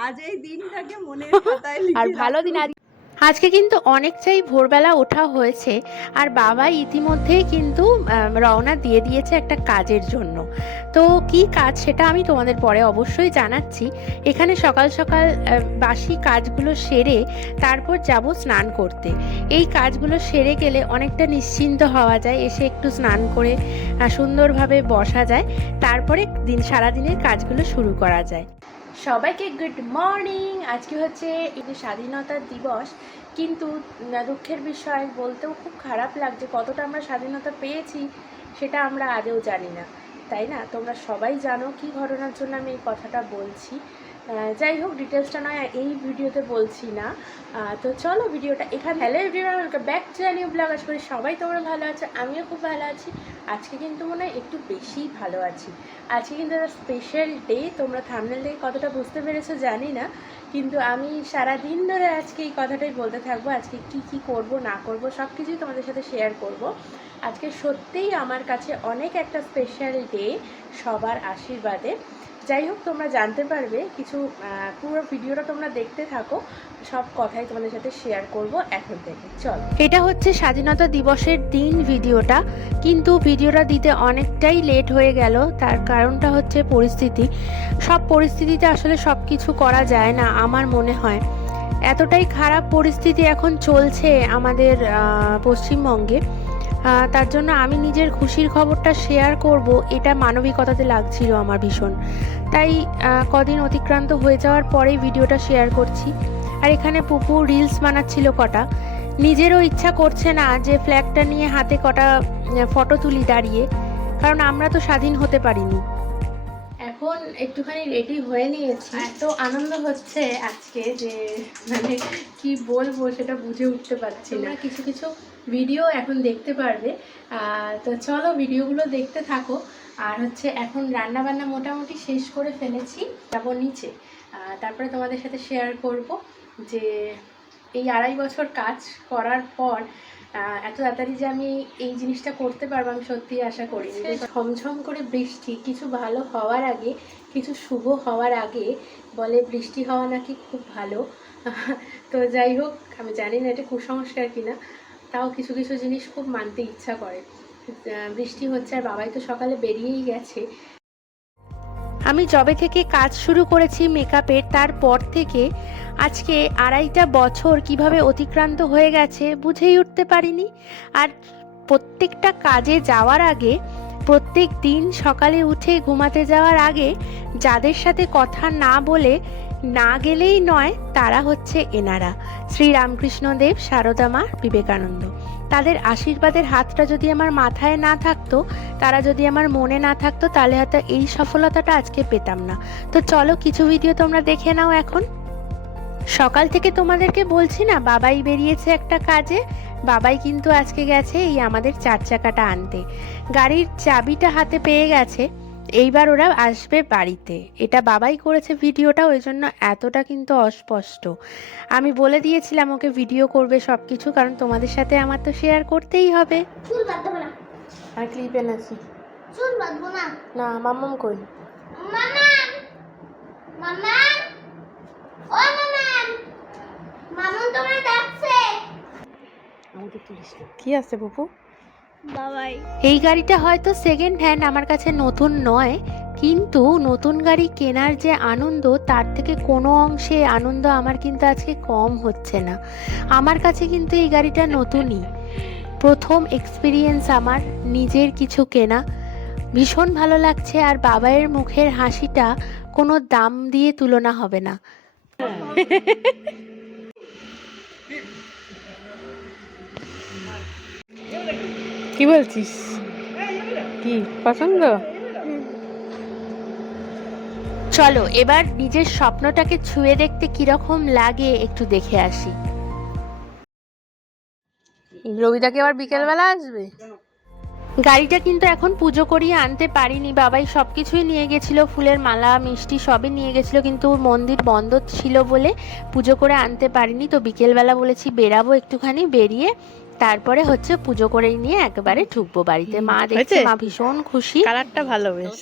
আজ এই দিনটাকে মনে আর ভালো দিন আজ আজকে কিন্তু অনেকটাই ভোরবেলা ওঠা হয়েছে আর বাবা ইতিমধ্যেই কিন্তু রওনা দিয়ে দিয়েছে একটা কাজের জন্য। তো কি কাজ সেটা আমি তোমাদের পরে অবশ্যই জানাচ্ছি। এখানে সকাল সকাল বাসি কাজগুলো সেরে তারপর যাব স্নান করতে। এই কাজগুলো সেরে গেলে অনেকটা নিশ্চিন্ত হওয়া যায় এসে একটু স্নান করে সুন্দরভাবে বসা যায়। তারপরে দিন সারাদিনের কাজগুলো শুরু করা যায়। সবাইকে গুড মর্নিং আজকে হচ্ছে এই যে স্বাধীনতা দিবস, কিন্তু দুঃখের বিষয় বলতেও খুব খারাপ লাগছে, কতটা আমরা স্বাধীনতা পেয়েছি সেটা আমরা আজও জানি না। তাই না? তোমরা সবাই জানো কি ঘটনার জন্য আমি এই কথাটা বলছি। যাই হোক ডিটেলসটা নয় এই ভিডিওতে বলছি না। তো চলো ভিডিওটা এখানে। Hello everyone welcome back to new blog আশা করি সবাই তোমরা ভালো আছো, আমিও খুব ভালো আছি। আজকে কিন্তু মনে হয় একটু বেশিই ভালো আছি। আজকে কিন্তু একটা স্পেশাল ডে তোমরা থামনেল থেকে কতটা বুঝতে পেরেছ জানি না, কিন্তু আমি সারা দিন ধরে আজকে এই কথাটাই বলতে থাকব, আজকে কি কি করব, না করব সব কিছুই তোমাদের সাথে শেয়ার করব। আজকে সত্যিই আমার কাছে অনেক একটা স্পেশাল ডে সবার আশীর্বাদে। যাই হোক তোমরা জানতে পারবে কিছু পুরো ভিডিওটা তোমরা দেখতে থাকো। সব কথাই তোমাদের সাথে শেয়ার করব এখন থেকে। চলো। এটা হচ্ছে স্বাধীনতা দিবসের দিন ভিডিওটা, কিন্তু ভিডিওটা দিতে অনেকটাই লেট হয়ে গেল। তার কারণটা হচ্ছে পরিস্থিতি। সব পরিস্থিতিতে আসলে সব কিছু করা যায় না, আমার মনে হয়। এতটাই খারাপ পরিস্থিতি এখন চলছে আমাদের পশ্চিমবঙ্গে। তার জন্য আমি নিজের খুশির খবরটা শেয়ার করব এটা মানবিকতাতে লাগছিল আমার ভীষণ। তাই কদিন অতিক্রান্ত হয়ে যাওয়ার পরেই ভিডিওটা শেয়ার করছি। আর এখানে পুপু রিলস বানাচ্ছিল কটা। নিজেরও ইচ্ছা করছে না যে ফ্ল্যাগটা নিয়ে হাতে কটা ফটো তুলি দাঁড়িয়ে কারণ আমরা তো স্বাধীন হতে পারিনি। এখন একটুখানি রেডি হয়ে নিয়েছি। এত আনন্দ হচ্ছে আজকে যে মানে কি বলব সেটা বুঝে উঠতে পারছি না। কিছু কিছু ভিডিও এখন দেখতে পারবে। তো চলো ভিডিওগুলো দেখতে থাকো। আর হচ্ছে এখন রান্না বান্না মোটামুটি শেষ করে ফেলেছি। যাব নিচে। তারপরে তোমাদের সাথে শেয়ার করব যে এই আড়াই বছর কাজ করার পর এত তাড়াতাড়ি যে আমি এই জিনিসটা করতে পারব আমি সত্যি আশা করি ঝমঝম করে বৃষ্টি কিছু ভালো হওয়ার আগে কিছু শুভ হওয়ার আগে বলে বৃষ্টি হওয়া নাকি খুব ভালো। তো যাই হোক আমি জানি না এটা কুসংস্কার কিনা। তাও কিছু কিছু জিনিস খুব মানতে ইচ্ছা করে। বৃষ্টি হচ্ছে আর বাবাই তো সকালে বেরিয়েই গেছে। আমি জবে থেকে কাজ শুরু করেছি মেকআপের, তারপর থেকে আজকে আড়াইটা বছর কীভাবে অতিক্রান্ত হয়ে গেছে বুঝেই উঠতে পারিনি। আর প্রত্যেকটা কাজে যাওয়ার আগে, প্রত্যেক দিন সকালে উঠে ঘুমাতে যাওয়ার আগে, যাদের সাথে কথা না বলে না গেলেই নয়, তারা হচ্ছে এনারা। শ্রী রামকৃষ্ণদেব সারদা মা, বিবেকানন্দ। তাদের আশীর্বাদের হাতটা যদি আমার মাথায় না থাকতো, তারা যদি আমার মনে না থাকতো, তাহলে হয়তো এই সফলতাটা আজকে পেতাম না। তো চলো কিছু ভিডিও তোমরা দেখে নাও এখন। সকাল থেকে তোমাদেরকে বলছি না, বাবাই বেরিয়েছে একটা কাজে। বাবাই কিন্তু আজকে গেছে এই আমাদের চার চাকাটা আনতে। গাড়ির চাবিটা হাতে পেয়ে গেছে। এইবার ওরা আসবে বাড়িতে। এটা বাবাই করেছে ভিডিওটা ওই জন্য এতটা কিন্তু অস্পষ্ট। আমি বলে দিয়েছিলাম ওকে ভিডিও করবে সব কিছু কারণ তোমাদের সাথে আমার তো শেয়ার করতেই হবে। চুল বাঁধবো না। আর ক্লিপ এনেছি। চুল বাঁধবো না। না মাম্মাম কই? মামা মামা ও মামা মামুন তোমায় ডাকছে। কি আছে বুপু? এই গাড়িটা হয়তো সেকেন্ড হ্যান্ড আমার কাছে নতুন নয় কিন্তু নতুন গাড়ি কেনার যে আনন্দ তার থেকে কোনো অংশে আনন্দ আমার কিন্তু আজকে কম হচ্ছে না। আমার কাছে কিন্তু এই গাড়িটা নতুনই। প্রথম এক্সপিরিয়েন্স আমার নিজের কিছু কেনা। ভীষণ ভালো লাগছে আর বাবাইয়ের মুখের হাসিটা কোনো দাম দিয়ে তুলনা হবে না। কি বলছিস? কি পছন্দ? চলো এবার নিজের স্বপ্নটাকে ছুঁয়ে দেখতে কীরকম লাগে একটু দেখে আসি। রবিদাকে আবার বিকেলবেলা আসবে? গাড়িটা কিন্তু এখন পুজো করিয়ে আনতে পারিনি বাবাই সব কিছুই নিয়ে গেছিল ফুলের মালা মিষ্টি সবই নিয়ে গেছিল কিন্তু মন্দির বন্ধ ছিল বলে পুজো করে আনতে পারিনি তো বিকেলবেলা বলেছি বেরাবো একটুখানি বেরিয়ে তারপরে হচ্ছে পুজো করে নিয়ে একেবারে ঢুকবো বাড়িতে। মা দেখছে মা ভীষণ খুশি। কালারটা ভালো বেশ।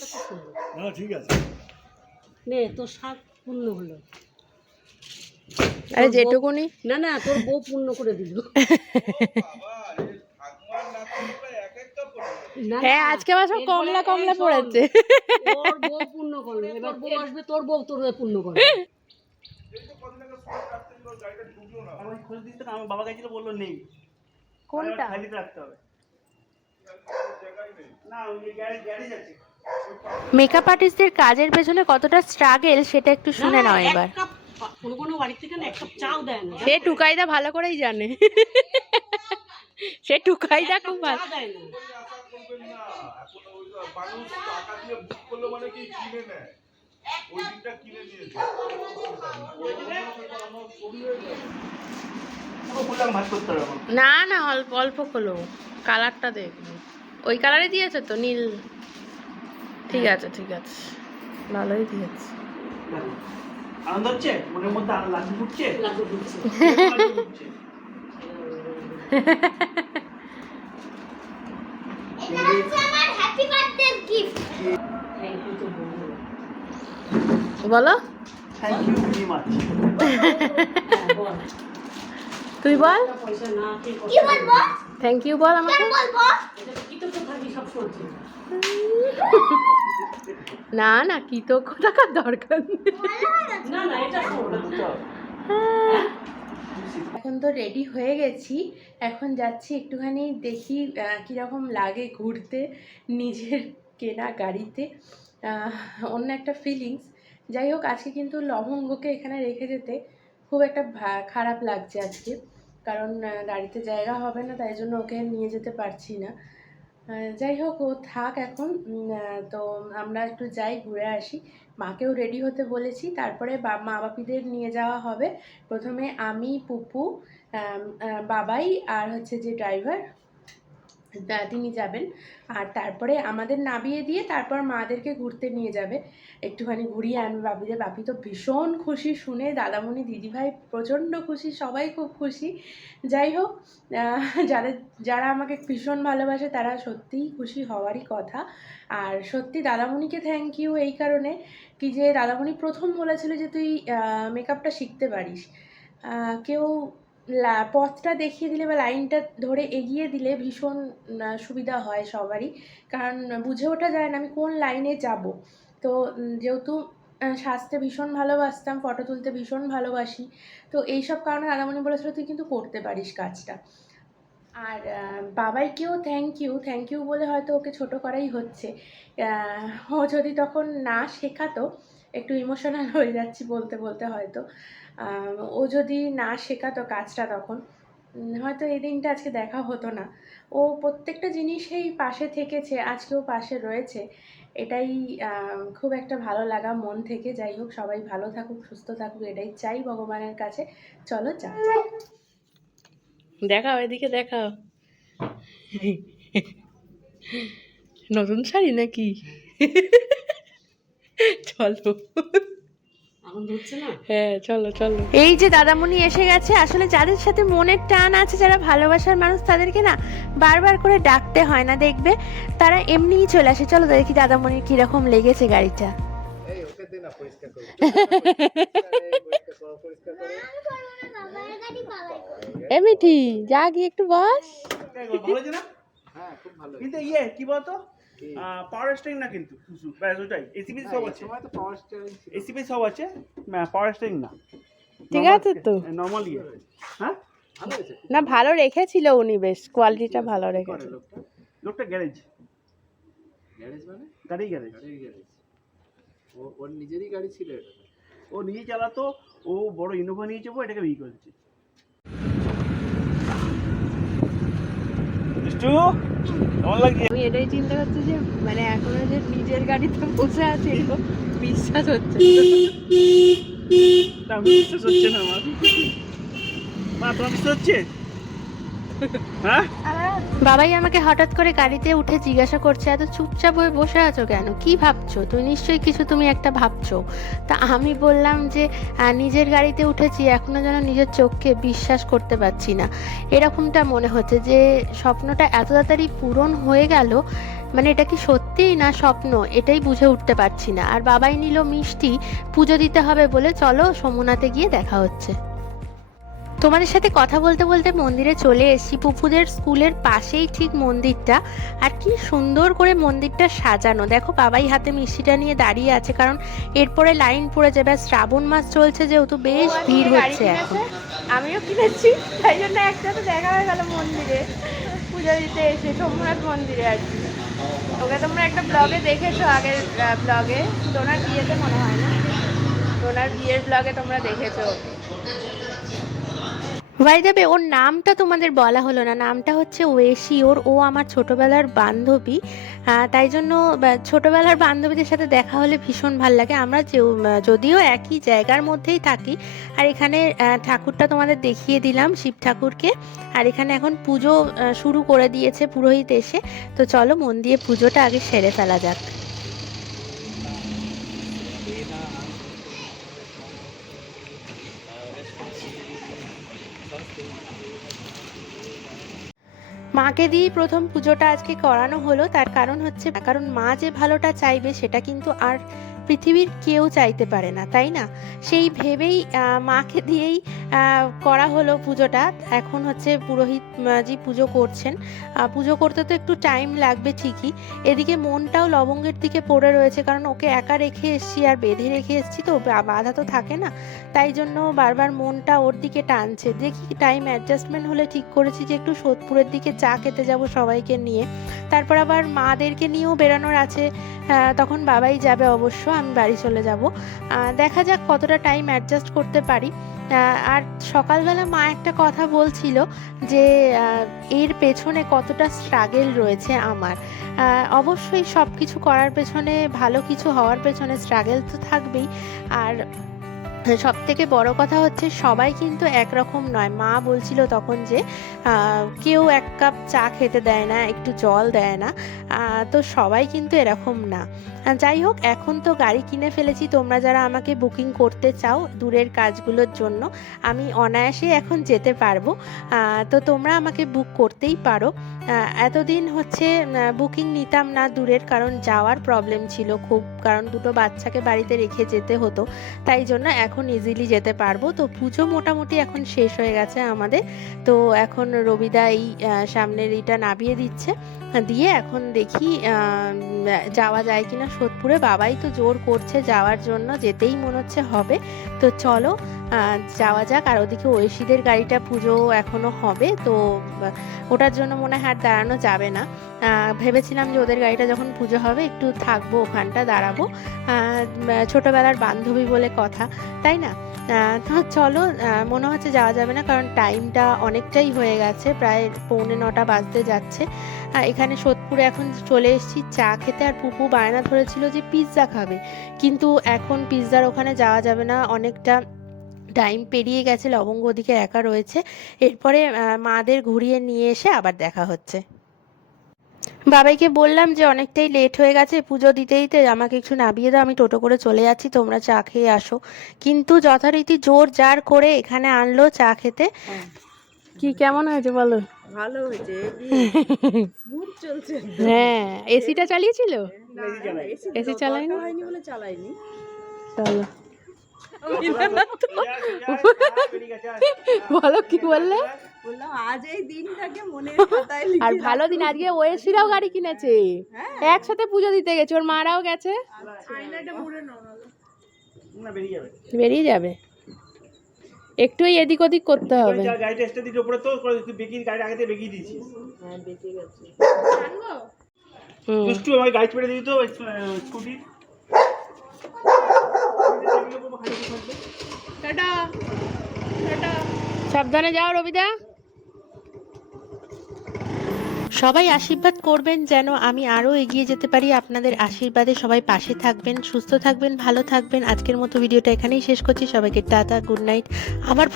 না ঠিক আছে। নে তোর শাক পূর্ণ হলো। আরে যেটুকুনি। না না তোর বউ পূর্ণ করে দিল। হ্যাঁ আজকে আবার সব কমলা কমলা পড়েছে। তোর বউ পূর্ণ করবে এবার বউ আসবে তোর বউ তোর পূর্ণ করবে। আমার খোঁজ দিতে আমার বাবা গেছিল বলল নেই। কোনটা? রাখতে হবে। মেকআপ আর্টিস্টদের কাজের পেছনে কতটা স্ট্রাগেল সেটা একটু শুনে নাও এবার। এক কাপ কোনো কোনো বাড়ি থেকে না এক কাপ চাও দেয় না। সে টুকাইদা ভালো করেই জানে। সে টুকাইদা খুব ভালো চা দেয় না। মানুষ টাকা দিয়ে বুক করল মানে কি কিনে নেয় ওই দিনটা কিনে নিয়েছে না না অল্প অল্প খোলো। কালারটা দেখব ওই কালারে দিয়েছে তো নীল। ঠিক আছে ঠিক আছে। ভালোই দিয়েছে। আনন্দ হচ্ছে? মনের মধ্যে আনন্দ লাগু ফুটছে? লাগু ঢুকছে বলো। থ্যাংক ইউ ভেরি মাচ হ্যাঁ, বল। তুই বল। থ্যাংক ইউ বল আমাকে। না না কি তো থাকার দরকার না না এটা শোন দুটো এখন তো রেডি হয়ে গেছি। এখন যাচ্ছি একটুখানি দেখি কীরকম লাগে ঘুরতে নিজের কেনা গাড়িতে। অন্য একটা ফিলিংস যাই হোক আজকে কিন্তু লবঙ্গকে এখানে রেখে যেতে খুব একটা খারাপ লাগছে আজকে। কারণ গাড়িতে জায়গা হবে না, তাই জন্য ওকে নিয়ে যেতে পারছি না। যাই হোক, ও থাক এখন। তো আমরা একটু যাই, ঘুরে আসি। মাকেও রেডি হতে বলেছি। তারপরে মা বাপিদের নিয়ে যাওয়া হবে। প্রথমে আমি, পুপু বাবাই আর হচ্ছে যে ড্রাইভার তিনি যাবেন। আর তারপরে আমাদের নামিয়ে দিয়ে তারপর মাদেরকে ঘুরতে নিয়ে যাবে। একটুখানি ঘুরিয়ে আনবে বাপিদের। বাপি তো ভীষণ খুশি শুনে, দাদামণি, দিদিভাই প্রচণ্ড খুশি, সবাই খুব খুশি। যাই হোক যাদের, যারা আমাকে ভীষণ ভালোবাসে তারা সত্যিই খুশি হওয়ারই কথা। আর সত্যি দাদামণিকে থ্যাংক ইউ এই কারণে কি যে দাদামণি প্রথম বলেছিল যে তুই মেকআপটা শিখতে পারিস। কেউ পথটা দেখিয়ে দিলে বা লাইনটা ধরে এগিয়ে দিলে ভীষণ সুবিধা হয় সবারই। কারণ বুঝে ওঠা যায় না আমি কোন লাইনে যাব। তো যেহেতু সাজতে ভীষণ ভালোবাসতাম, ফটো তুলতে ভীষণ ভালোবাসি, তো এইসব কারণে দাদামণি বলেছিল, তুই কিন্তু করতে পারিস কাজটা। আর বাবাইকেও থ্যাংক ইউ থ্যাংক ইউ বলে হয়তো ওকে ছোট করাই হচ্ছে। ও যদি তখন না শেখাতো একটু ইমোশনাল হয়ে যাচ্ছি বলতে বলতে হয়তো। ও যদি না শেখাতো কাজটা তখন হয়তো এই দিনটা আজকে দেখা হতো না। ও প্রত্যেকটা জিনিসেই পাশে থেকেছে আজকেও পাশে রয়েছে। এটাই খুব একটা ভালো লাগা মন থেকে। যাই হোক, সবাই ভালো থাকুক, সুস্থ থাকুক, এটাই চাই ভগবানের কাছে। চলো যা দেখাও, এদিকে দেখাও। নতুন শাড়ি নাকি? চলো। আনন্দ হচ্ছে না? হ্যাঁ চলো চলো। এই যে দাদামণি এসে গেছে আসলে যাদের সাথে মনের টান আছে যারা ভালোবাসার মানুষ তাদেরকে না বারবার করে ডাকতে হয় না দেখবে তারা এমনিই চলে আসে। চলো দেখি দাদামণির কীরকম লেগেছে গাড়িটা? বাবার গাড়ি বাবাই এ মিঠি যা গিয়ে একটু বস। না হ্যাঁ খুব ভালো। কিন্তু ইয়ে কি বলতো? পাওয়ার স্টিং না কিন্তু ব্যাস ওটাই এসিপি সব আছে। এসিপি সব আছে পাওয়ার স্টিং না। ঠিক আছে তো? নর্মাল ইয়ে। হ্যাঁ? না ভালো রেখেছিল উনি বেশ কোয়ালিটিটা ভালো রেখেছে লোকটা? গ্যারেজ গ্যারেজ মানে? গাড়ি গ্যারেজ গ্যারেজ ও ওর নিজেরই গাড়ি ছিল এটা? ও নিজে চালাতো ও বড় ইনোভা নিয়ে যাব এটাকে বিক্রি করেছে। মিষ্টু কেমন লাগছে? আমি এটাই চিন্তা করছি যে মানে এখনও যে নিজের গাড়িতে বসে আছে বিশ্বাস হচ্ছে না। বিশ্বাস হচ্ছে না আমার। মা তোমার বিশ্বাস হচ্ছে? বাবাই আমাকে হঠাৎ করে গাড়িতে উঠে জিজ্ঞাসা করছে, এত চুপচাপ হয়ে বসে আছো কেন? কি ভাবছ? তুই নিশ্চয়ই কিছু তুমি একটা ভাবছ। তা আমি বললাম যে নিজের গাড়িতে উঠেছি, এখনও যেন নিজের চোখকে বিশ্বাস করতে পারছি না। এরকমটা মনে হচ্ছে যে, স্বপ্নটা এত তাড়াতাড়ি পূরণ হয়ে গেল মানে এটা কি সত্যিই না স্বপ্ন? এটাই বুঝে উঠতে পারছি না। আর বাবাই নিল মিষ্টি, পুজো দিতে হবে বলে চলো সমুনাতে গিয়ে দেখা হচ্ছে। তোমাদের সাথে কথা বলতে বলতে মন্দিরে চলে এসেছি। পুপুদের স্কুলের পাশেই ঠিক মন্দিরটা। আর কি সুন্দর করে মন্দিরটা সাজানো। দেখো বাবাই হাতে মিষ্টিটা নিয়ে দাঁড়িয়ে আছে কারণ এরপরে লাইন পড়ে যাবে। শ্রাবণ মাস চলছে যেহেতু বেশ ভিড় হচ্ছে এখন। আমিও কিনেছি তাই জন্য একসাথে দেখা হয়ে গেল মন্দিরে। পুজো দিতে এসে সোমনাথ মন্দিরে আর কি। ওকে তোমরা একটা ব্লগে দেখেছ আগের ব্লগে ডোনার বিয়েতে মনে হয় না? ডোনার বিয়ের ব্লগে তোমরা দেখেছ ওকে। ভাই দেবে ওর নামটা তোমাদের বলা হলো না। নামটা হচ্ছে ওয়েশি। ওর ও আমার ছোটবেলার বান্ধবী। তাই জন্য ছোটবেলার বান্ধবীদের সাথে দেখা হলে ভীষণ ভালো লাগে। আমরা যদিও একই জায়গার মধ্যেই থাকি। আর এখানে ঠাকুরটা তোমাদের দেখিয়ে দিলাম, শিব ঠাকুরকে। আর এখানে এখন পুজো শুরু করে দিয়েছে পুরোহিত এসে। তো চলো মন দিয়ে পুজোটা আগে সেরে ফেলা যাক। মাকে দিয়েই প্রথম পুজোটা আজকে করানো হলো, তার কারণ হচ্ছে, কারণ মা যে ভালোটা চাইবে সেটা কিন্তু আর পৃথিবীর কেউ চাইতে পারে না, তাই না? সেই ভেবেই মাকে দিয়েই করা হলো পুজোটা। এখন হচ্ছে পুরোহিত জি পুজো করছেন। পুজো করতে তো একটু টাইম লাগবে ঠিকই। এদিকে মনটাও লবঙ্গের দিকে পড়ে রয়েছে, কারণ ওকে একা রেখে এসছি আর বেঁধে রেখে এসছি তো বাধা তো থাকে না। তাই জন্য বারবার মনটা ওর দিকে টানছে। দেখি টাইম অ্যাডজাস্টমেন্ট হলে ঠিক করেছি যে একটু সোদপুরের দিকে চা খেতে যাব সবাইকে নিয়ে। তারপর আবার মাদেরকে নিয়েও বেরানোর আছে। তখন বাবাই যাবে অবশ্য। আমি বাড়ি চলে যাব। দেখা যাক কতটা টাইম অ্যাডজাস্ট করতে পারি। আর সকালবেলা মা একটা কথা বলছিল যে এর পেছনে কতটা স্ট্রাগেল রয়েছে আমার। অবশ্যই সব কিছু করার পেছনে, ভালো কিছু হওয়ার পেছনে স্ট্রাগেল তো থাকবেই। আর সব থেকে বড় কথা হচ্ছে, সবাই কিন্তু একরকম নয়। মা বলছিল তখন যে কেউ এক কাপ চা খেতে দেয় না, একটু জল দেয় না। তো সবাই কিন্তু এরকম না। যাই হোক, এখন তো গাড়ি কিনে ফেলেছি। তোমরা যারা আমাকে বুকিং করতে চাও দূরের কাজগুলোর জন্য, আমি অনায়াসে এখন যেতে পারব। তো তোমরা আমাকে বুক করতেই পারো। এতদিন হচ্ছে বুকিং নিতাম না দূরের, কারণ যাওয়ার প্রবলেম ছিল খুব। কারণ দুটো বাচ্চাকে বাড়িতে রেখে যেতে হতো। তাই জন্য এখন ইজিলি যেতে পারব। তো পুজো মোটামুটি এখন শেষ হয়ে গেছে আমাদের। তো এখন রবিদা এই সামনের এটা নামিয়ে দিচ্ছে। দিয়ে এখন দেখি যাওয়া যায় কিনা সোদপুরে। বাবাই তো জোর করছে যাওয়ার জন্য, যেতেই মনে হচ্ছে হবে। তো চলো যাওয়া যাক। আর ওদিকে ঐশীদের গাড়িটা পুজো এখনও হবে, তো ওটার জন্য মনে হয় আর দাঁড়ানো যাবে না। ভেবেছিলাম যে ওদের গাড়িটা যখন পুজো হবে, একটু থাকব, ওখানটা দাঁড়াবো। ছোটবেলার বান্ধবী বলে কথা, তাই না? তো চলো মনে হচ্ছে যাওয়া যাবে না, কারণ টাইমটা অনেকটাই হয়ে গেছে, প্রায় পৌনে নটা বাজতে যাচ্ছে। এখানে সোদপুরে এখন চলে এসেছি চা খেতে। আর পুপু বায়না ধরেছিল যে পিৎজা খাবে। কিন্তু এখন পিৎজার ওখানে যাওয়া যাবে না। অনেকটা টাইম পেরিয়ে গেছে, লবঙ্গ ওদিকে একা রয়েছে। এরপরে মাদের ঘুরিয়ে নিয়ে এসে আবার দেখা হচ্ছে। বাবাইকে বললাম যে অনেকটাই লেট হয়ে গেছে, পুজো দিতে দিতে আমাকে একটু নামিয়ে দাও, আমি টোটো করে চলে যাচ্ছি, তোমরা চা খেয়ে আসো। কিন্তু যথারীতি জোর জার করে এখানে আনলো চা খেতে। কি কেমন হয়েছে বলো? ভালো হয়েছে চলছে হ্যাঁ এসিটা চালিয়েছিল? এসি এসি চালায়নি? হয়নি বলে চালাইনি। চলো। বলো কি বললে? আর ভালো দিন আজকে ওয়েসিরাও গাড়ি কিনেছে। হ্যাঁ। একসাথে পুজো দিতে গেছে ওর মারাও গেছে। যাবে। বেরিয়ে যাবে? একটু এদিক ওদিক করতে হবে। যা গাড়িটা স্টে দিতে উপরে তো তুই বেকিয়ে গাড়ি আগে হুম। দুষ্টু আমার গাড়ি পেড়ে দিই তো স্কুটি টাটা টাটা। সাবধানে যাও রবিদা। সবাই আশীর্বাদ করবেন যেন আমি আরও এগিয়ে যেতে পারি। আপনাদের আশীর্বাদে সবাই পাশে থাকবেন, সুস্থ থাকবেন, ভালো থাকবেন। আজকের মতো ভিডিওটা এখানেই শেষ করছি। সবাইকে টাটা, গুড নাইট। আবার